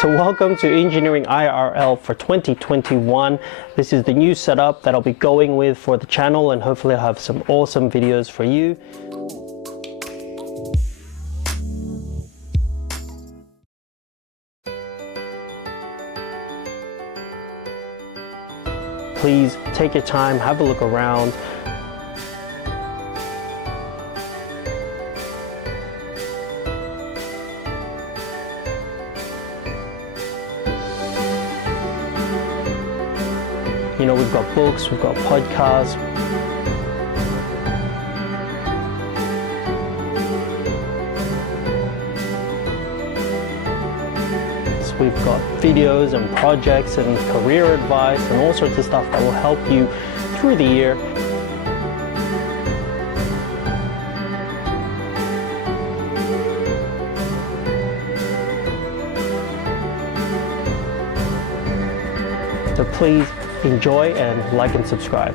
So welcome to Engineering IRL for 2021. This is the new setup that I'll be going with for the channel, and hopefully I'll have some awesome videos for you. Please take your time, have a look around. You know, we've got books, we've got podcasts. We've got videos and projects and career advice and all sorts of stuff that will help you through the year. So please enjoy and like and subscribe.